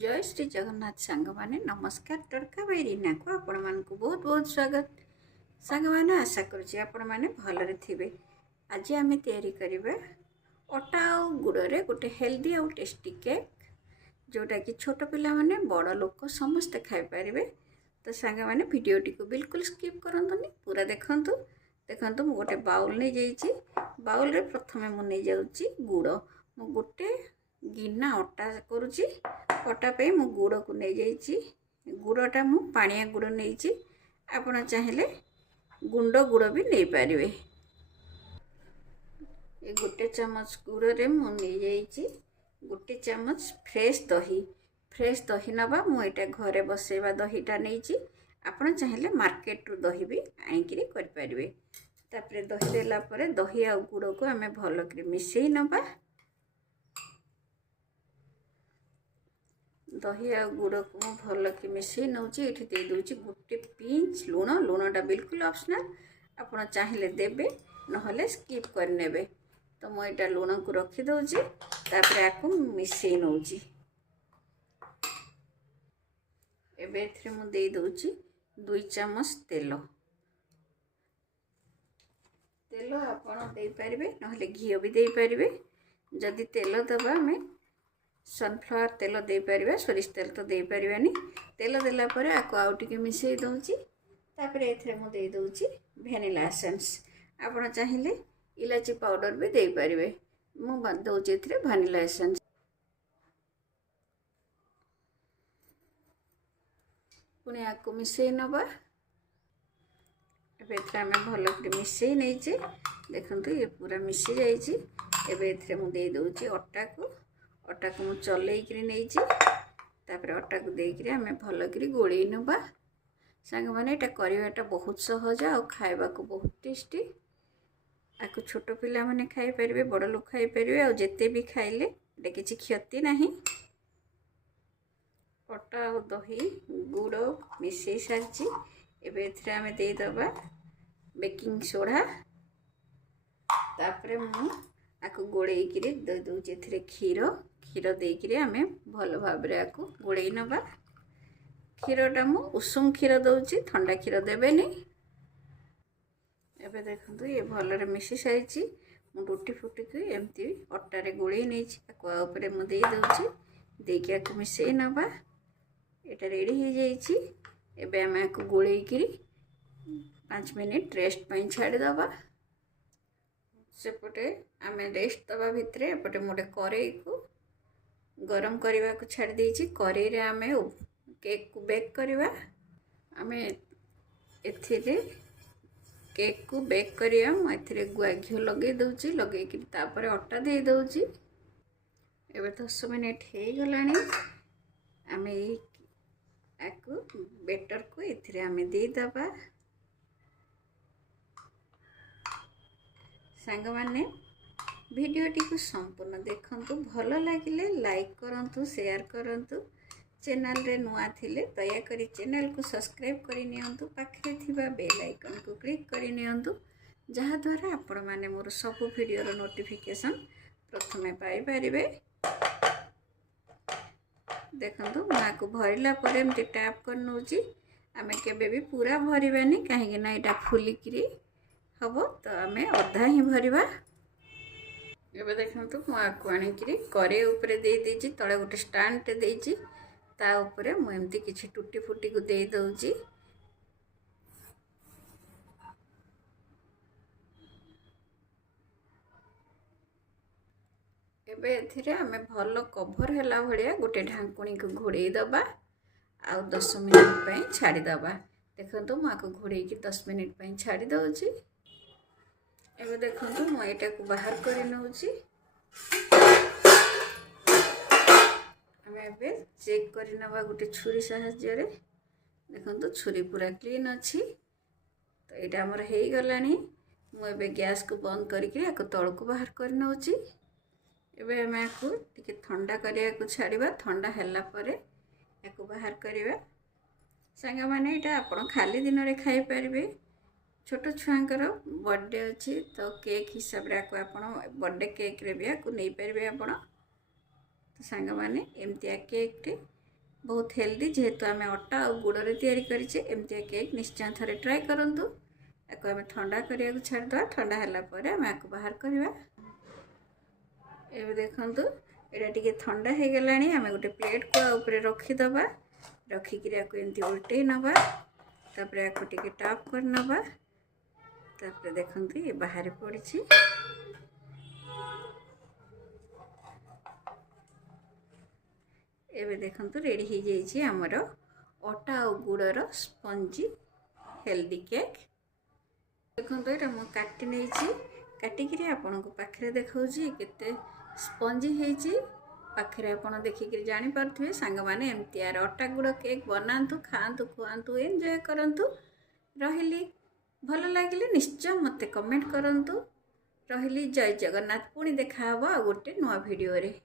जय श्री जगन्नाथ सांग माने नमस्कार तड़का बाई रीना को आपण मानक बहुत बहुत स्वागत। सांग माने आशा करुच्ची आपण माने भलरे थिबे। आज आम तैयारी करिबा अटा और गुड़े गोटे हेल्दी और टेस्टी केक जोटा कि छोट पिला माने बड़ लोक समस्ते खाई पारिबे। तो सांग माने वीडियोटी को बिल्कुल स्किप करंतुनी पूरा देखंतु। देखंतु मु गोटे बाउल नहीं जाइछि। बाउल रे प्रथमे मु नहीं जाउछि गुड़। मु गोटे गिना अटा करुच्ची। अटा पे मु गुड़ को नहीं जाइछि। गुड़टा मु पानिया गुड़ नहीं आपण चाहिए गुंड गुड़ भी नहीं पारिबे। ये गोटे चम्मच गुड़ रे मु नहीं जाइछि गोटे चम्मच फ्रेश दही नबा। मु एटा घरे बसेबा दहीटा नहीं आपण चाहिए मार्केट रु दही भी आनिकरी कर पारिबे। तापरे दही देला परे दही आ गुड़ को आमे भलो करी मिसई नबा। दही आ गुड़ को मु भल कि मिसई नौची। ये दे दूची गोटे पिंच लुण। लुणटा बिल्कुल ऑप्शनल, आपण चाहिए देबे नहले स्किप कर नेबे। तो मु एटा लुण को रखी दउची। तापरे आकु मिसई नौची। एबे एथरे मु दे दउची 2 चम्मच तेल। तेल आपण दे पारिबे नहले घी भी दे पारिबे। जदि तेल दबा हमें सनफ्लावर तेल दे पारिबा, सोरिष तेल तो दे पारिबानी। तेल देला परे आको आउ टिके मिसई दउची। तापरे एथरे मु दे दउची वैनिला एसेंस। आपण चाहिए इलायची पाउडर भी दे पारिबे। मु दउची एथरे वैनिला एसेंस। पुणी आको मिसई नबा। एबे एथरे आमे भलो कर मिसई नैचे। देखंतु ये पूरा मिसई जाईची। एबे एथरे मु दे दउची अटा को मु चलई करी नैची। तापरे अटा को दे करी आमे भलो करी गोळई नबा। सांग माने एटा करिवाटा बहुत सहज और खाइबा को बहुत टेस्टी। आको छोट पिला माने खाई परिबे, बड़ लोक खाई परिबे और जेते भी खाइले एटा किछि क्षति नाही। अटा और दही गुड़ मिसई सारची। एबे एथरे आमे दे दबा बेकिंग सोडा। तापरे मु आको गोळई करी दे दउची एथरे क्षीर देकरी आमे भलो भाबरे आको गोळई नबा। क्षीरटा मु उषुम क्षीर दउची, ठंडा क्षीर देबेनी। एबे देखंतु ये भलरे मिसि साइची। मु टूटी फुटी को एमती अटा रे गोळई नैची। आको ऊपर मु दे दउची। देकी आको मिसई नबा। एटा रेडी हो जाइची। एबे आमे आको गोळई करी 5 मिनिट रेस्ट पई छाडी दबा। सेपटे आमे रेस्ट दबा भितरे एपटे मोटे करेई को गरम करने को छाड़ देछि। करेई रे आमे केक को बेक करवा। आमे एथिरे केक को बेक करिया। मु एथिरे गुआ घिओ लगे दउछि। लगे कि तापरे अटा दे दउछि। एबे 10 मिनिट हे गलानी। आमे आको बेटर को एथिरे आमे दे दबा। सांग माने वीडियोटी को संपूर्ण देखंतु। भल लगिले लाइक करंतु, शेयर करंतु। चैनल रे नुआ थिले दया करी चैनल को सब्सक्राइब करि नियंतु। पाखरे थिबा बेल आइकन को क्लिक करि नियंतु, जहा द्वारा आपण माने मोर सब वीडियो रो नोटिफिकेशन प्रथमे पाई परिबे। देखंतु मां को भरिला परे एमती टैप कर नउची। आमे केबे भी पूरा भरिबानी, काहे ना एटा फुलिकरी हबो। तो आमे अधा ही भरिबा। एबे देखंतु मु आको आनिकरी करे ऊपर दे देछि। तळे गोटे स्टैंड टे देछि। ता ऊपर मु एमती किछि टूटी फुटी को दे दउछि। एबे एथिरे आमे भलो कवर हैला भलिया गोटे ढांकुणी को घोड़े दबा। आ 10 मिनिट पई छाडी दबा। देखंतु मु आको घोड़े की 10 मिनिट पई छाडी दउछि। एबे देखंतु मु एटा को बाहर करि नउछि। आमे एबे चेक करि नबा गोटे छुरी सहाय्य रे। देखंतु छुरी पूरा क्लीन अछि। तो एटा हमर हेई गलानी। मु एबे गैस को बंद करके आको तळ को बाहर कर नउछि। एबे हमें आको टिके ठंडा करिया को छाड़ीबा। ठंडा हैला परे आको बाहर करिबा। सांगा माने एटा आपण खाली दिन रे खाई परिबे। छोट छुआंकर बर्थडे अच्छी तो केक हिसाब रे आको आपण बर्थडे केक रे भी आको नहीं पारिबे आपण। तो सांग माने एमतिया केक टे बहुत हेल्दी जेहेतु आम अटा और गुड़ तैयारी करें एमती केक निश्चय थे ट्राए करूँ। आपको आम ठंडा करने छाड़ीद ठंडा है आम आपको बाहर करवा। ये देखूँ यहाँ टी ठंडा हो गला आम गोटे प्लेट को ऊपर रखीदबा रखिक एमती उल्टे नवा तापर आपको टी टाप कर नवा तापर देखूँ ये बाहर पड़ी एबे देखूँ रेडी हो जाइए आमर अटा और गुड़र स्पंजी हेल्दी केक। देखो ये मुझे काटी नहीं काटिक आपण को पाखे देखा केते स्पंजी होती पाखे आपड़ देखिक जापे सांग मैंने एमती यार अटा गुड़ केक बनातु खातु खुआतु एंजॉय करंतु। रही भल लगे निश्चय मत कमेंट करंतु। रही जय जगन्नाथ पुणी देखा गोटे नुआ वीडियो रे।